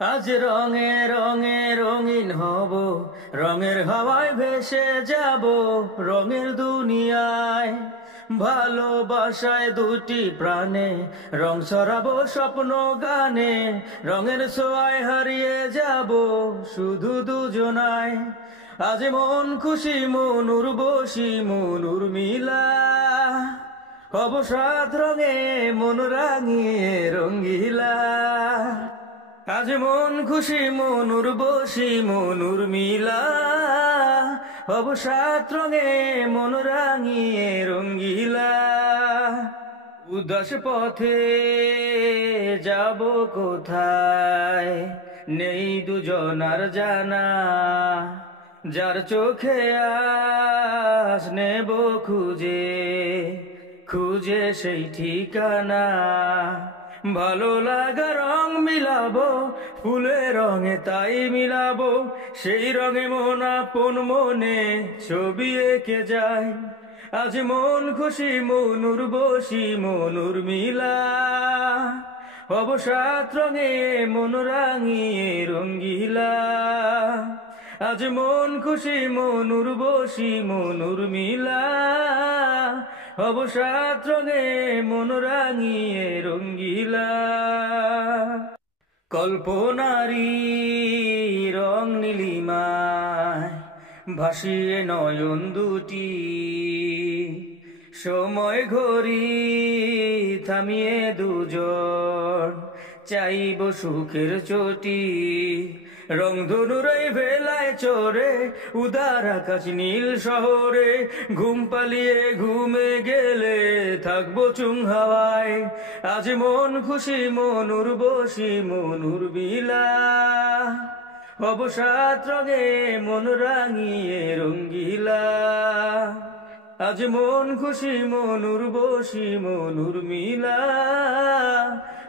আজ রঙে রঙে রঙিন হব, রঙের হাওয়ায় ভেসে যাব রঙের দুনিয়ায়। ভালোবাসায় দুটি প্রাণে রং ছড়াবো স্বপ্ন গানে, রঙের ছোঁয়ায় হারিয়ে যাব শুধু দুজনায়। আজ মন খুশি মন উর্বশী মন উর্মিলা, হব সাত রঙে মন রাঙিয়ে রঙ্গিলা। আজ মন খুশি মন উর্বশী মন উর্মিলা, হব সাত রঙে মন রাঙিয়ে রঙ্গিলা। উদাস পথে যাব কোথায় নেই দুজনার জানা, যার চোখে আস নেব খুঁজে খুঁজে সেই ঠিকানা। ভালো লাগা রং মিলাবো ফুলের রঙে তাই মিলাবো, সেই রঙে মন আপন মনে ছবি এঁকে যায়। আজ মন খুশি মন উর্বশী মন উর্মিলা, হব সাত রঙে মন রাঙিয়ে রঙ্গিলা। আজ মন খুশি মন উর্বশী মন উর্মিলা, হব সাত রঙে মন রাঙিয়ে রঙ্গিলা। কল্পনারি রং নীলিমায় ভাসিয়ে নয়ন দুটি, সময় ঘড়ি থামিয়ে দুজন চাইব সুখের চটি। রং ধনুরাই ভেলায় চড়ে উদার আকাশ নীল শহরে, ঘুম পালিয়ে ঘুমে গেলে থাকবো চুং হাওয়ায়। আজ মন খুশি মন উর্বশী মন উর্মিলা, হব সাত রঙে মন রাঙিয়ে রঙ্গিলা। আজ মন খুশি মন উর্বশী মন উর্মিলা,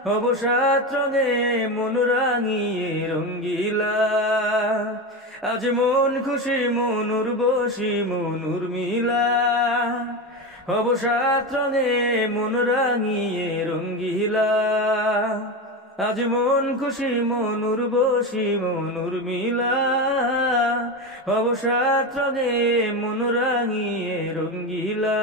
হব সাত রঙে মন রাঙিয়ে রঙ্গিলা। আজ মন খুশি মন উর্বশী মন উর্মিলা, হব সাত রঙে মন রাঙিয়ে রঙ্গিলা। আজ মন খুশি মন উর্বশী মন উর্মিলা, হব সাত রঙে মন রাঙিয়ে রঙ্গিলা।